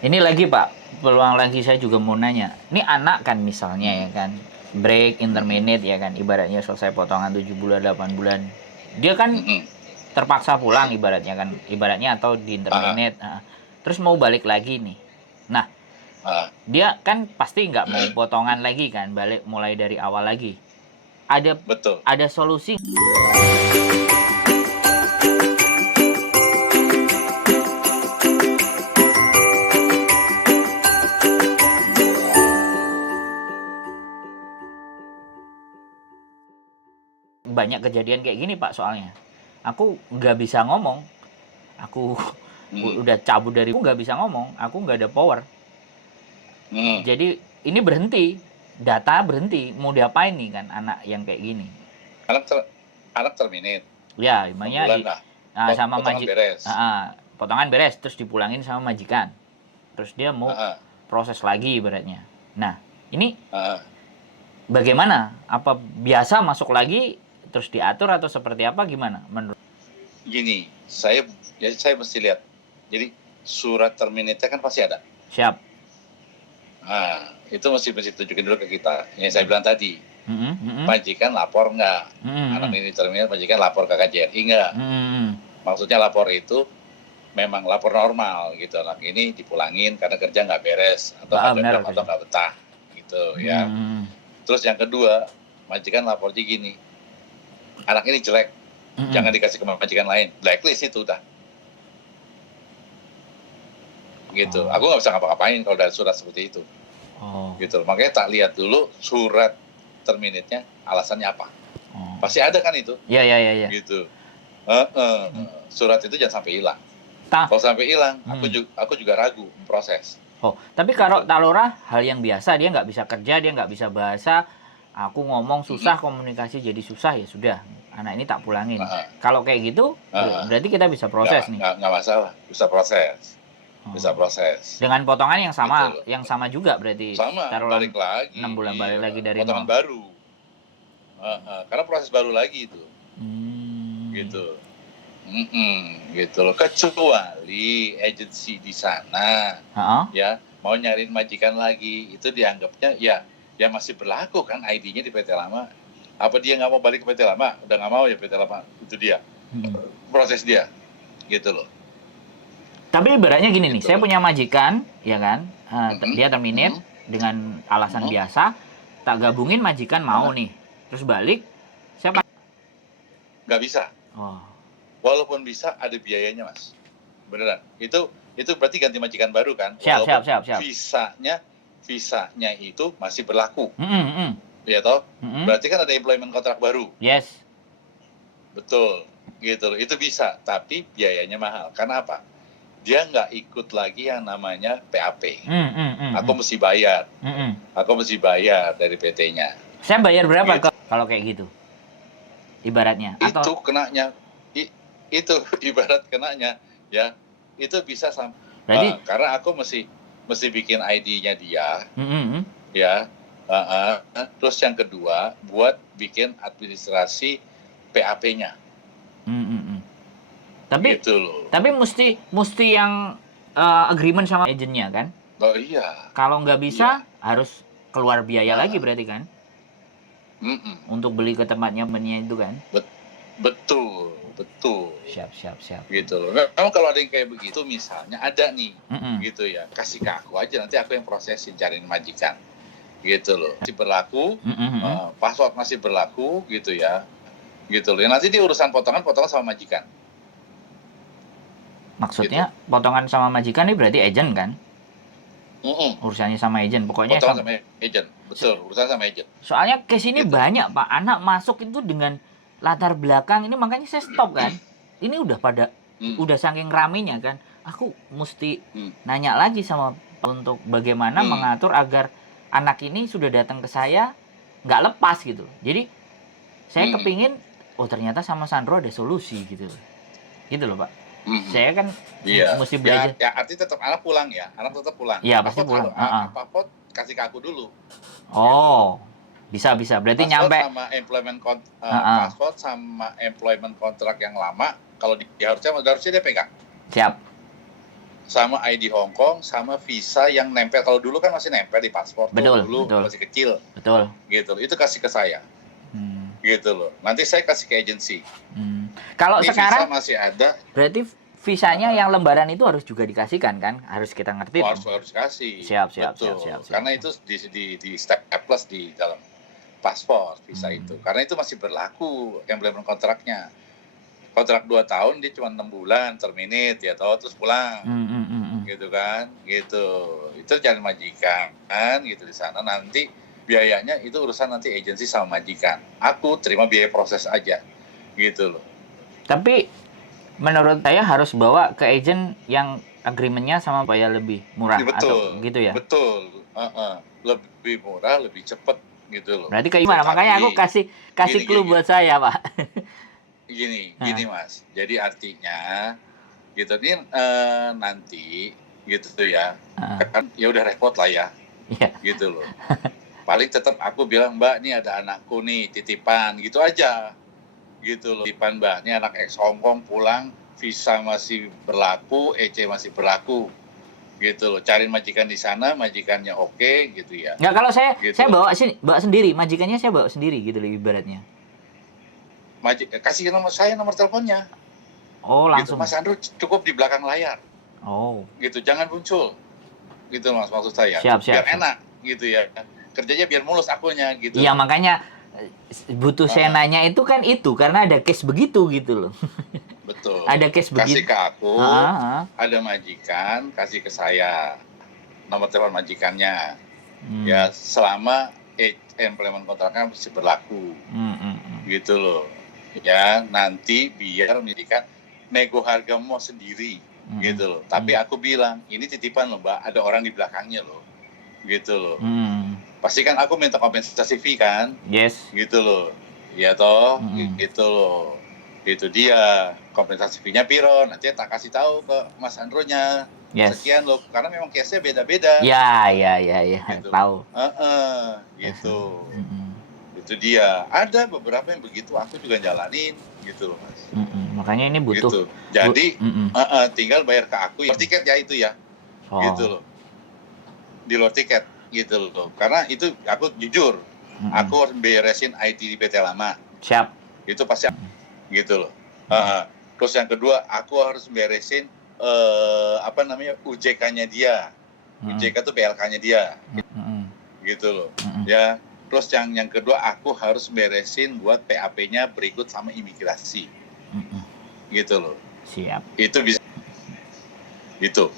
Ini lagi Pak, peluang lagi saya juga mau nanya. Ini anak kan misalnya ya kan, break Mm-mm. interminate ya kan, ibaratnya selesai potongan 7 bulan, 8 bulan. Dia kan Mm-mm. terpaksa pulang ibaratnya kan, ibaratnya atau di Ah, interminate. Nah, terus mau balik lagi nih. Nah, ah, dia kan pasti nggak mau potongan lagi kan, balik mulai dari awal lagi. Ada betul. ada solusi. Banyak kejadian kayak gini Pak soalnya. Aku nggak bisa ngomong. Aku Mm. udah cabut dari nggak bisa ngomong. Aku nggak ada power. Mm. Jadi ini berhenti. Data berhenti. Mau diapain nih kan anak yang kayak gini? Anak ter anak terminate Ya, 6 emangnya bulan lah. sama Potongan beres. potongan beres terus dipulangin sama majikan. Terus dia mau Ah, proses lagi ibaratnya. Nah, ini ah, ah. bagaimana? Apa biasa masuk lagi terus diatur atau seperti apa gimana menurut? Gini, saya mesti lihat. Jadi surat terminate kan pasti ada. Siap. Itu mesti tunjukin dulu ke kita. Yang saya bilang tadi, Mm -mm, mm -mm, majikan lapor nggak? mm -mm, Anak ini terminate, majikan lapor ke KJRI nggak? mm -mm. Maksudnya lapor itu memang lapor normal gitu, anak ini dipulangin karena kerja nggak beres atau Ah, ada benar job atau kerja. nggak betah gitu Mm ya. -mm, Terus yang kedua, majikan lapornya gini, anak ini jelek, mm -mm. jangan dikasih ke majikan lain, blacklist itu udah gitu. Oh. Aku nggak bisa ngapa-ngapain kalau ada surat seperti itu Oh. gitu. Makanya tak lihat dulu surat terminate-nya alasannya apa, Oh. pasti ada kan itu Ya, ya, ya, ya. gitu. Surat itu jangan sampai hilang. Ta Kalau sampai hilang, hmm. aku juga ragu proses. Oh, tapi kalau Gitu. Talora hal yang biasa, dia nggak bisa kerja, dia nggak bisa bahasa, aku ngomong Mm-mm. susah, komunikasi jadi susah, ya sudah, anak ini tak pulangin. Nah, Kalau kayak gitu, berarti kita bisa proses nih. nggak masalah, bisa proses, bisa Oh. Proses. Dengan potongan Gitu loh. yang sama juga berarti. Sama, Taruhlah balik lagi, 6 bulan balik lagi dari potongan nol. baru. Karena proses baru lagi itu, Hmm. gitu. Gitu loh. Kecuali agensi di sana, ya mau nyariin majikan lagi, itu dianggapnya ya masih berlaku kan ID-nya di PT Lama. Apa dia nggak mau balik ke PT Lama? Udah nggak mau ya PT Lama, itu dia proses dia, gitu loh. Tapi ibaratnya gini nih, Gitu saya loh. punya majikan, ya kan, dia terminate dengan alasan biasa, tak gabungin majikan mau nih, terus balik, saya nggak bisa. oh. Walaupun bisa, ada biayanya mas, beneran. Itu berarti ganti majikan baru kan? Siap. Walaupun visanya itu masih berlaku, ya toh? Berarti kan ada employment kontrak baru. Yes. Betul, gitu loh. Itu bisa, tapi biayanya mahal. Karena apa? Dia nggak ikut lagi yang namanya PAP. Aku mesti bayar. Aku mesti bayar dari PT-nya. Saya bayar berapa Gitu. kalau kayak gitu? Ibaratnya. Itu Atau kenanya, itu ibarat kenanya, ya. Itu bisa sampai. berarti Karena aku mesti bikin ID-nya dia, ya. Terus yang kedua, buat bikin administrasi PAP-nya. Tapi Gitu loh. tapi mesti yang agreement sama agennya kan? Oh iya. Kalau nggak bisa Iya. harus keluar biaya lagi berarti kan? Untuk beli ke tempatnya itu kan? Betul. Siap. Gitu loh. Memang kalau ada yang kayak begitu, misalnya ada nih, gitu ya, kasih ke aku aja, nanti aku yang prosesin, cariin majikan. Gitu loh. Masih berlaku, password masih berlaku, gitu ya. Gitu loh. Nanti di urusan potongan sama majikan. Maksudnya gitu. Potongan sama majikan ini berarti agent kan? Urusannya sama agent, pokoknya potongan sama agent. Betul, urusan sama agent. Soalnya case ini gitu. Banyak Pak, anak masuk itu dengan latar belakang ini, makanya saya stop kan. Ini udah pada udah saking ramenya kan. Aku mesti nanya lagi sama untuk bagaimana mengatur agar anak ini sudah datang ke saya nggak lepas gitu. Jadi saya kepingin, oh ternyata sama Sandro ada solusi gitu loh Pak. Saya kan mesti belajar. Ya artinya tetap anak pulang ya, anak tetap pulang. Iya pasti pulang. Apa kasih ke aku dulu. Oh, gitu. bisa. Berarti password nyampe sama password sama employment kontrak yang lama, kalau harusnya dia pegang. Siap. sama ID Hong Kong, sama visa yang nempel. Kalau dulu kan masih nempel di paspor. Betul, dulu betul. masih kecil. Betul. Gitu loh. Itu kasih ke saya. Gitu loh. Nanti saya kasih ke agensi. Kalau ini sekarang visa masih ada. Berarti visanya yang lembaran itu harus juga dikasihkan kan? Harus kita ngerti. Harus kasih. Siap. Karena itu di step plus di dalam paspor visa itu. Karena itu masih berlaku employment kontraknya. Kontrak 2 tahun dia cuma 6 bulan terminate ya toh, terus pulang. Gitu kan, gitu. Itu jangan majikan kan, gitu di sana. Nanti biayanya itu urusan nanti agensi sama majikan. Aku terima biaya proses aja, gitu loh. Tapi menurut saya harus bawa ke agent yang agreementnya sama supaya lebih murah. Betul, atau gitu ya. Betul, lebih murah, lebih cepat gitu loh. Berarti kayak gimana? Makanya aku kasih clue buat saya, Pak. Gini Mas. Jadi artinya gitu nih nanti gitu tuh ya. Kan ya udah repot lah ya. Gitu loh. Paling tetap aku bilang, Mbak, ini ada anakku nih titipan gitu aja. Gitu loh. Titipan Mbak, ini anak ex Hong Kong pulang, visa masih berlaku, EC masih berlaku. Gitu loh. Cariin majikan di sana, majikannya oke gitu ya. Nggak, kalau saya gitu. Saya bawa sendiri, majikannya saya bawa sendiri gitu loh ibaratnya. Kasih nomor teleponnya. Oh, langsung. Gitu, Mas Andrew cukup di belakang layar. Oh. Gitu, jangan muncul. Gitu Mas, maksud saya. Biar enak gitu ya. Kerjanya biar mulus akunya gitu. Iya, makanya butuh saya nanya itu kan itu karena ada case begitu gitu loh. Betul. Ada case begitu. Kasih ke aku, ada majikan, kasih ke saya nomor telepon majikannya. Ya, selama employment kontraknya masih berlaku. Gitu loh. Ya, nanti biar majikan nego harga mau sendiri. Gitu loh. Tapi aku bilang, ini titipan loh, Mbak, ada orang di belakangnya loh. Gitu loh. Pasti kan aku minta kompensasi fee kan? Yes. Gitu loh. Ya toh, gitu loh. Itu dia kompensasi fee-nya piro, nanti tak kasih tahu ke Mas Andro-nya. Yes. Sekian loh, karena memang case-nya beda-beda. Ya. Gitu. Tahu. Gitu. Itu dia. Ada beberapa yang begitu, aku juga jalanin gitu loh, Mas. Makanya ini butuh. Gitu. Jadi tinggal bayar ke aku ya. Tiket ya itu ya. Gitu loh. Di luar tiket gitu loh. Karena itu aku jujur, aku harus beresin IT di PT lama. Siap. Itu pasti gitu loh. Terus yang kedua, aku harus beresin UJK-nya dia. UJK itu BLK-nya dia. Gitu loh. Ya. Terus yang kedua, aku harus beresin buat PAP-nya berikut sama imigrasi. Gitu loh. Siap. Itu bisa. Gitu.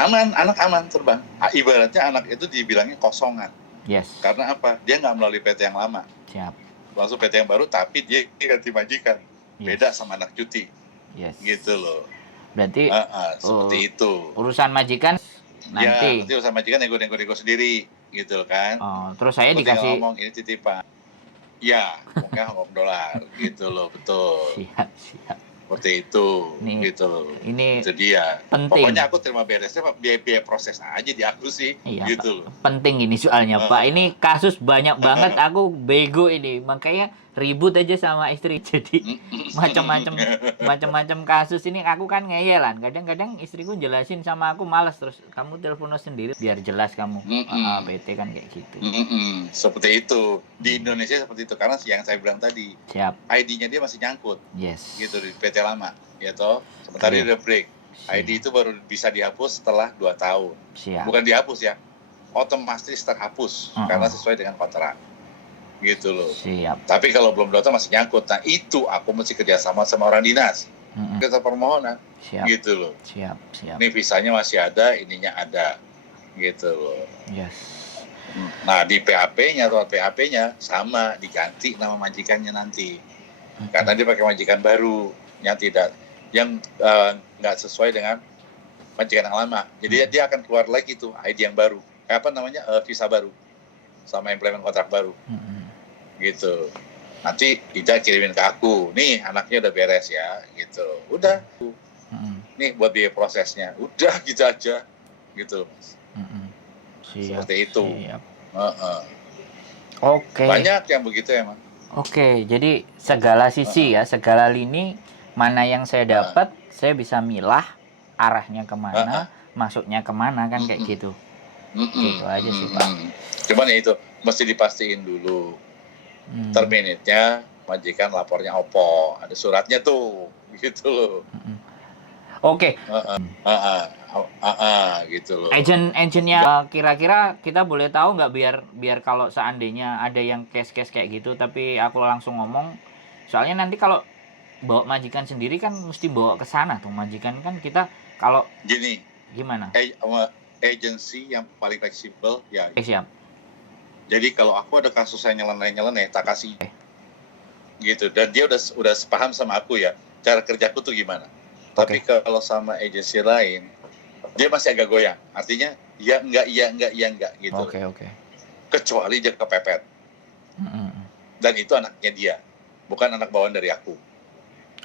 Aman, anak aman terbang. Ibaratnya anak itu dibilangnya kosongan. Yes. Karena apa? Dia nggak melalui PT yang lama. Siap. Langsung PT yang baru, tapi dia ganti majikan. Beda sama anak cuti. Yes. Gitu loh. Berarti seperti itu. Urusan majikan nanti. Ya, nanti urusan majikan nego-nego sendiri, gitu kan. Terus saya dikasih. Ngomong ini titipan. Ya, mungkin Hong dolar, gitu loh, betul. Siap. Seperti itu, gitu. Ini itu dia. Penting. Pokoknya aku terima beresnya biaya proses aja di aku sih, gitu loh. Penting ini soalnya, Pak. Ini kasus banyak banget, aku bego ini. Makanya ribut aja sama istri. Jadi macam-macam kasus ini aku kan ngeyelan. Kadang-kadang istriku jelasin sama aku malas, terus kamu telepon sendiri biar jelas kamu. PT kan kayak gitu. Seperti itu. Di Indonesia seperti itu karena yang saya bilang tadi. Siap. ID-nya dia masih nyangkut. Yes. Gitu di PT lama, ya toh. Sementara dia udah break. ID itu baru bisa dihapus setelah 2 tahun. Siap. Bukan dihapus ya. Otomatis terhapus karena sesuai dengan kontrak. Gitu loh. Siap. Tapi kalau belum 2 tahun masih nyangkut. Nah, itu aku mesti kerjasama sama orang dinas. Kita permohonan. Siap. Gitu loh. Siap. Ini visanya masih ada, ininya ada. Gitu loh. Yes. Nah, di PAP-nya atau PAP-nya sama diganti nama majikannya nanti. Karena dia pakai majikan baru yang nggak sesuai dengan majikan yang lama. Jadi dia akan keluar lagi tuh ID yang baru. Visa baru sama employment kontrak baru. Gitu. Nanti Ida kirimin ke aku. Nih, anaknya udah beres ya, gitu. Udah. Nih buat biaya prosesnya. Udah gitu aja. Gitu, Mas. Siap. Seperti itu. Oke. Banyak yang begitu emang. Oke, jadi segala sisi ya, segala lini mana yang saya dapat, saya bisa milah arahnya kemana, masuknya kemana kan kayak gitu. Gitu aja sih Pak. Cuman ya itu mesti dipastiin dulu. Terminitnya majikan lapornya opo, ada suratnya tuh, gitu loh. Oke. Gitu loh. Agentnya kira-kira kita boleh tahu nggak biar kalau seandainya ada yang case-case kayak gitu, tapi aku langsung ngomong, soalnya nanti kalau bawa majikan sendiri kan mesti bawa ke sana tuh majikan kan kita kalau gini gimana? Agensi yang paling fleksibel ya. Siap. Jadi kalau aku ada kasus saya nyeleneh, tak kasih. Gitu. Dan dia udah sepaham sama aku ya, cara kerjaku tuh gimana. Tapi kalau sama agensi lain, dia masih agak goyang. Artinya, ya enggak gitu. Oke. Kecuali dia kepepet. Dan itu anaknya dia, bukan anak bawaan dari aku.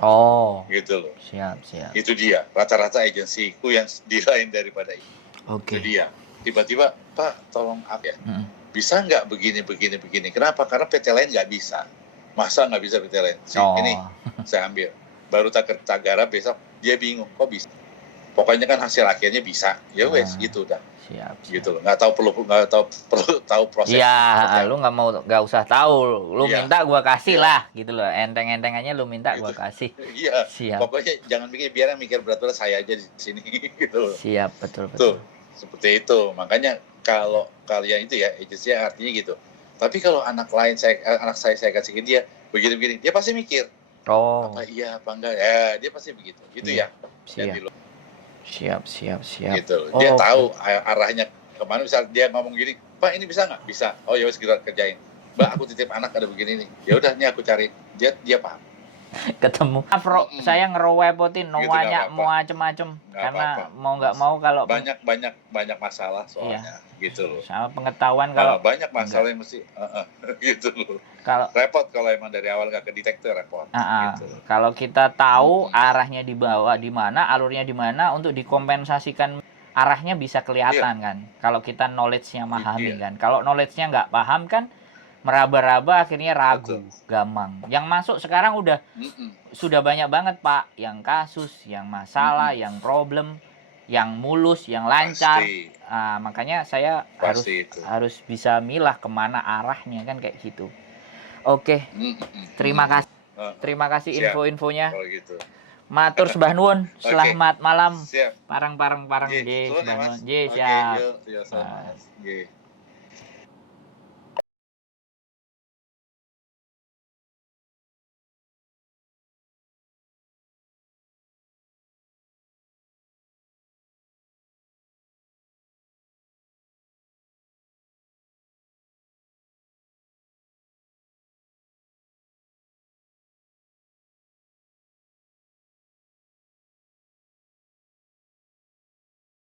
Oh. Gitu loh. Siap. Itu dia. Rata-rata agensiku yang di lain daripada itu. Itu dia. Tiba-tiba, Pak, tolong up ya. Bisa nggak begini. Kenapa? Karena PT lain nggak bisa. Masa nggak bisa PT lain? Ini saya ambil. Baru tak garap besok, dia bingung. Kok bisa? Pokoknya kan hasil akhirnya bisa. Ya wes, gitu dah. Siap. Gitu loh. Nggak perlu tahu proses. Iya, lu nggak usah tahu. Lu minta gua kasih lah, gitu loh. Enteng-entengannya lu minta gua kasih. Iya. Siap. Pokoknya jangan biar yang mikir berat-berat, saya aja di sini. Gitu loh. Siap, betul. Tuh, seperti itu. Makanya kalau kalian itu ya, agensi artinya gitu. Tapi kalau anak saya kasih ke dia begini, dia pasti mikir. Apa iya, apa enggak? Ya, dia pasti begitu. Gitu ya. Siap. Gitu. Dia tahu arahnya kemana. Misal dia ngomong gini, Pak ini bisa nggak? Bisa. Oh ya wes kita kerjain. Mbak aku titip anak ada begini nih. Ya udah nih aku cari. Dia paham. Ketemu. Saya ngerepotin nanya mau macem-macem karena mau nggak mau kalau banyak masalah soalnya gitu loh. Sama pengetahuan kalau banyak masalah yang mesti gitu loh. Kalau repot kalau emang dari awal nggak kedetektor repot. Gitu. Kalau kita tahu arahnya dibawa di mana, alurnya di mana untuk dikompensasikan arahnya bisa kelihatan kan. Kalau kita knowledge-nya memahami kan. Kalau knowledge-nya nggak paham kan meraba-raba akhirnya ragu, gampang. Yang masuk sekarang sudah banyak banget Pak, yang kasus, yang masalah, yang problem, yang mulus, yang lancar. Makanya saya harus bisa milah kemana arahnya kan kayak gitu. Oke. Terima kasih info-infonya. Gitu. Matur sembah nuwun. Selamat malam. Siap. Parang. Nggih, sembah nuwun. Nggih, siap.